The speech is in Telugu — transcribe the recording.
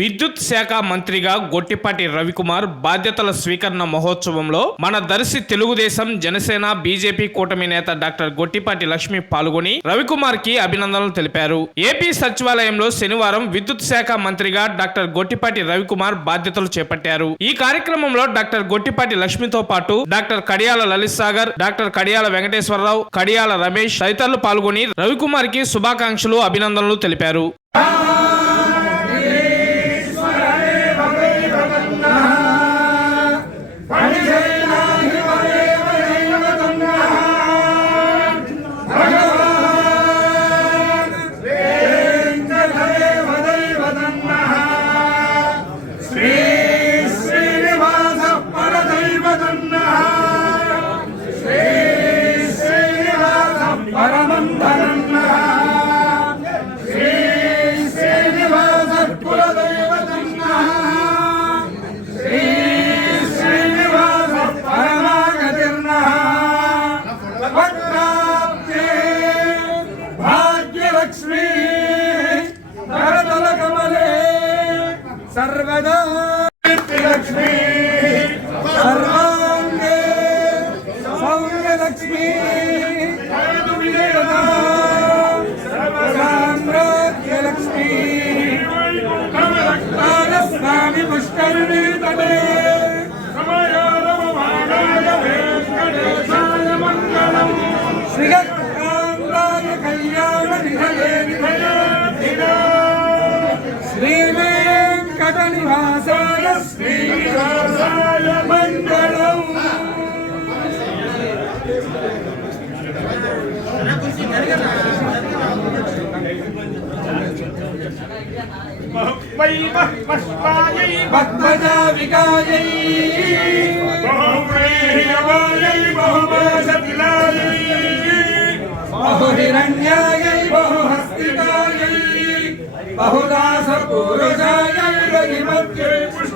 విద్యుత్ శాఖ మంత్రిగా గొట్టిపాటి రవికుమార్ బాధ్యతల స్వీకరణ మహోత్సవంలో మన దర్శి తెలుగుదేశం జనసేన బీజేపీ కూటమి నేత డాక్టర్ గొట్టిపాటి లక్ష్మి పాల్గొని రవికుమార్కి అభినందనలు తెలిపారు. ఏపీ సచివాలయంలో శనివారం విద్యుత్ శాఖ మంత్రిగా డాక్టర్ గొట్టిపాటి రవికుమార్ బాధ్యతలు చేపట్టారు. ఈ కార్యక్రమంలో డాక్టర్ గొట్టిపాటి లక్ష్మితో పాటు డాక్టర్ కడియాల లలిత్ సాగర్ డాక్టర్ కడియాల వెంకటేశ్వరరావు కడియాల రమేష్ తదితరులు పాల్గొని రవికుమార్కి శుభాకాంక్షలు అభినందనలు తెలిపారు. सर्वदा लक्ष्मी सर्वांगे सौम्य लक्ष्मी। सर्वसाम्राज्य लक्ष्मी। कमलस्नानि पुष्करिणी तटे श्रीयकान्ताय कल्याणनिधये निधये। श्री నివాసాయ శ్రీనివాసాయ మంగళం. పద్మజావికాయై బహుహిరణ్యాయై బహుహస్తికాయై బహుదాస పూరుషాయై రవిమధ్య